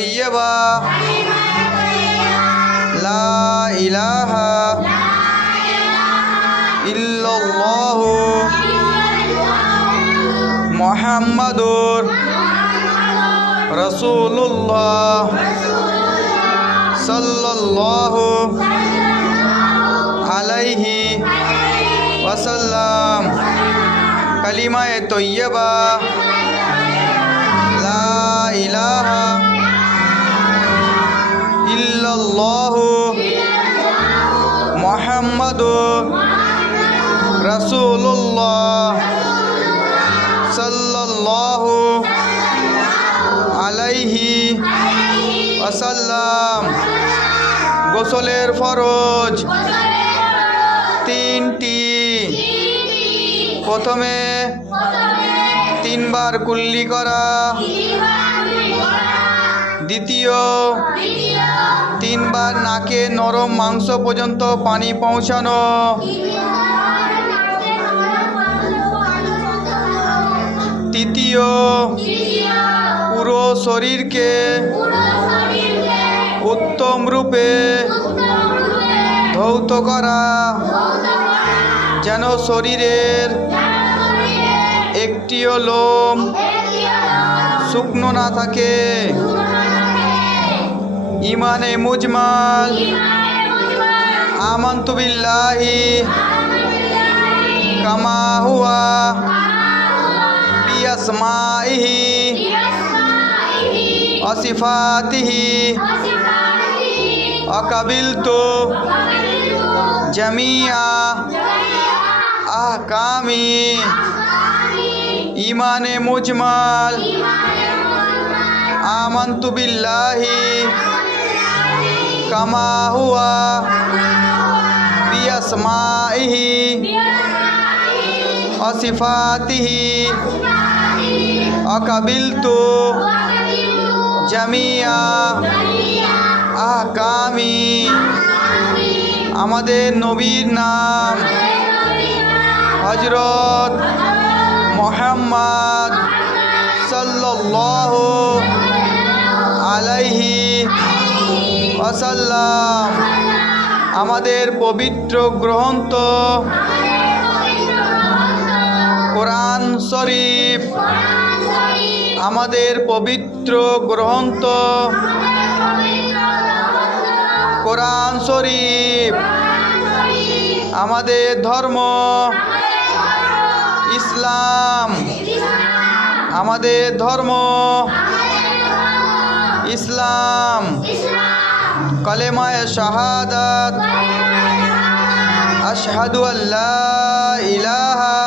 তৈয়বা লা ইলাহা ইল্লাল্লাহু মুহাম্মাদুর রাসূলুল্লাহ সাল্লাল্লাহু আলাইহি ওয়াসাল্লাম। কালিমায়ে তৈয়বা লা ইলাহা ইল্লাল্লাহু মুহাম্মাদুর রাসূলুল্লাহ সাল্লাল্লাহু আলাইহি ওয়াসাল্লাম। গোসলের ফরজ তিনটি। প্রথমে 3 বার কুল্লি করা, দ্বিতীয় 3 বার নাকে নরম মাংস পর্যন্ত পানি পৌঁছানো, তৃতীয় পুরো শরীরকে উত্তম রূপে ধৌত করা, যেন শরীরের একটিও লোম শুকনো না থাকে। ইমানে মুজমাল আমানতু বিল্লাহি কামা হুয়া বিআসমাইহি ওয়া সিফাতিহি ওয়া কাবিলতু জামিআ আহকামি। ইমানে মুজমাল আমানতু বিল্লাহি কামা হুয়া বিআসমাইহি ওয়া সিফাতিহি ওয়া কাবিলতু জামিআ আহকামি। আমাদের নবীর নাম হযরত মুহাম্মদ সাল্লাল্লাহু আলাইহি ওয়াসাল্লাম। আমাদের পবিত্র গ্রন্থ কোরআন শরীফ, আমাদের পবিত্র গ্রন্থ কোরআন শরীফ। আমাদের ধর্ম ইসলাম, আমাদের ধর্ম ইসলাম। কালেমায়ে শাহাদাত আশহাদু আল্লা ইলাহা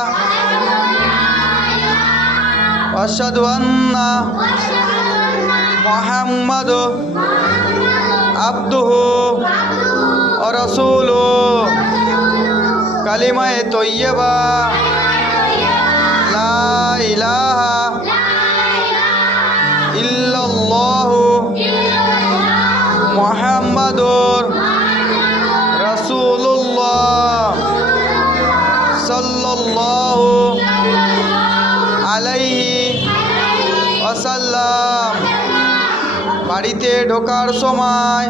ওয়া আশহাদু আন্না মুহাম্মাদুর আবদুহু ওয়া রাসূলুহু। কালিমায়ে তৈয়বা লা ইলাহা ইল্লাল্লাহু মুহাম্মাদুর রাসূলুল্লাহ সাল্লাল্লাহু আলাইহি ওয়াসাল্লাম। বাড়িতে ঢোকার সময়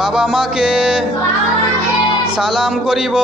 বাবা মাকে সালাম করিব।